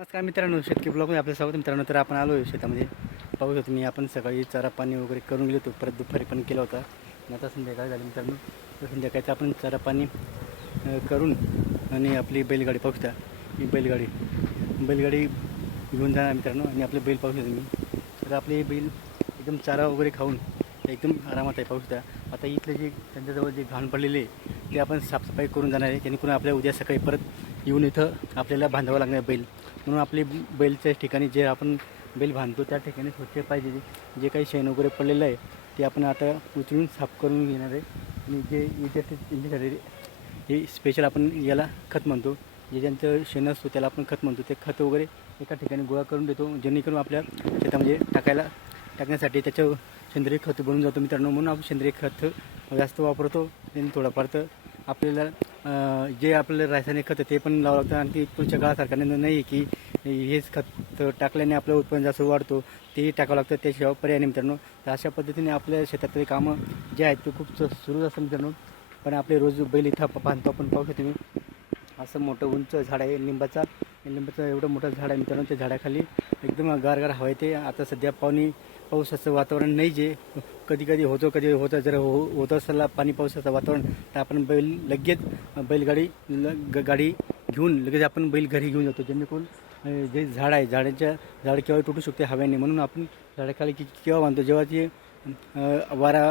नमस्कार मित्रांनो, शेतकरी ब्लॉगमध्ये आपलं स्वागत. मित्रांनो, तर आपण आलो आहे शेतामध्ये. पाहू शकतो मी, आपण सकाळी चारा पाणी वगैरे करून गेलो होतो, परत दुपारी पण केला होता आणि आता संध्याकाळ झाली मित्रांनो. तर संध्याकाळचं आपण चारा पाणी करून आणि आपली बैलगाडी पाहू शकता. ही बैलगाडी घेऊन जाणार मित्रांनो आणि आपले बैल पाहू शकतो मी. तर आपले बैल एकदम चारा वगैरे खाऊन एकदम आरामात आहे, पाहू शकता. आता इथलं जे त्यांच्याजवळ जे घाण पडलेले आहे ते आपण साफसफाई करून जाणार आहे, जेणेकरून आपल्या उद्या सकाळी परत येऊन इथं आपल्याला बांधावं लागणार बैल. म्हणून आपले बैलच्या ठिकाणी जे आपण बैल बांधतो त्या ठिकाणी स्वच्छ पाहिजे. जे काही शेण वगैरे पडलेलं आहे ते आपण आता उचलून साफ करून घेणार आहे. आणि जे यांच्यासाठी हे स्पेशल आपण याला खत म्हणतो, जे ज्यांचं शेण असतो त्याला आपण खत म्हणतो. ते खत वगैरे एका ठिकाणी गोळा करून देतो, जेणेकरून आपल्या शेतामध्ये टाकण्यासाठी त्याचं सेंद्रिय खत बनून जातो मित्रांनो. म्हणून आपण सेंद्रिय खत जास्त वापरतो. त्यांनी थोडंफार तर आपल्याला जे आपल्याला रासायनिक खत ते पण लावावं लागतं. आणि ती पुढच्या काळासारखा नाही की हेच खत टाकल्याने आपलं उत्पन्न जास्त वाढतो, तेही टाकावं लागतं, त्याशिवाय पर्याय नाही मित्रांनो. तर अशा पद्धतीने आपल्या शेतातले कामं जे आहेत ते खूप सुरू असतं मित्रांनो. पण आपले रोज बैल इथं बांधतो आपण, पाहू शकतो तुम्ही. असं मोठं उंच झाड आहे लिंबाचं एवढं मोठं झाड आहे मित्रांनो. त्या झाडाखाली एकदम गारगार हवा येते. आता सध्या पावसाचं वातावरण नाही, जे कधी कधी होतं. जर होत असला पाणी पावसाचं वातावरण तर आपण लगेच बैलगाडी घेऊन लगेच आपण बैल घरी घेऊन जातो, जेणेकरून जे झाड आहे झाड केव्हा तुटू शकते हव्याने. म्हणून आपण झाडाखाली केव्हा बांधतो, जेव्हा ते वारा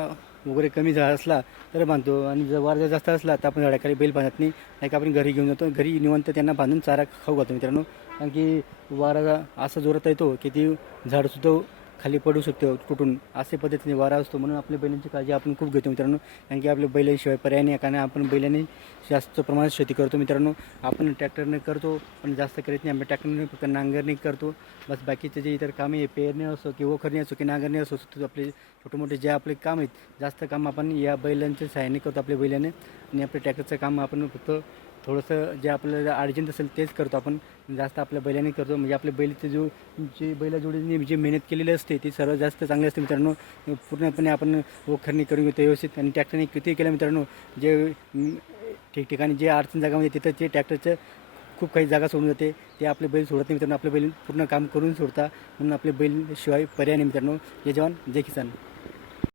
वगैरे कमी असला तर बांधतो. आणि जर वारा जास्त असला तर आपण झाडाखाली बैल बांधत नाही का आपण घरी घेऊन जातो. घरी निवांत त्यांना बांधून चारा खाऊ घालतो मित्रांनो. कारण की वारा असा जोरात येतो की ती झाडसुद्धा खाली पडू शकतो तुटून, अशा पद्धतीने वारा असतो. म्हणून आपल्या बैलांची काळजी आपण खूप घेतो मित्रांनो. कारण की आपल्या बैलांशिवाय पर्याय नाही, कारण आपण बैलांनी जास्त प्रमाणात शेती करतो मित्रांनो. आपण ट्रॅक्टरने करतो पण जास्त करीत नाही. आपण ट्रॅक्टरने फक्त नांगरणी करतो बस. बाकीचे जे इतर कामे, पेरणे असो की वखरणी असो की नांगरणी असो, आपले छोटे मोठे जे आपले काम आहेत जास्त काम आपण या बैलांच्या सहाय्याने करतो, आपल्या बैलाने. आणि आपल्या ट्रॅक्टरचं काम आपण फक्त थोडंसं जे आपल्याला अर्जंट असेल तेच करतो आपण, जास्त आपल्या बैलाने करतो. म्हणजे आपल्या बैलाचे जे बैलाजोडीने जी मेहनत केलेली असते ती सर्वात जास्त चांगली असते मित्रांनो. पूर्णपणे आपण वखरणी करून घेतो व्यवस्थित. आणि ट्रॅक्टरने किती केलं मित्रांनो, जे ठिकठिकाणी जे अडचण जागामध्ये तिथं ते ट्रॅक्टरचं खूप काही जागा सोडून जाते, ते आपले बैल सोडत नाही मित्रांनो. आपले बैल पूर्ण काम करून सोडतात. म्हणून आपले बैल शिवाय पर्याय नाही मित्रांनो. जय जवान जय किसान.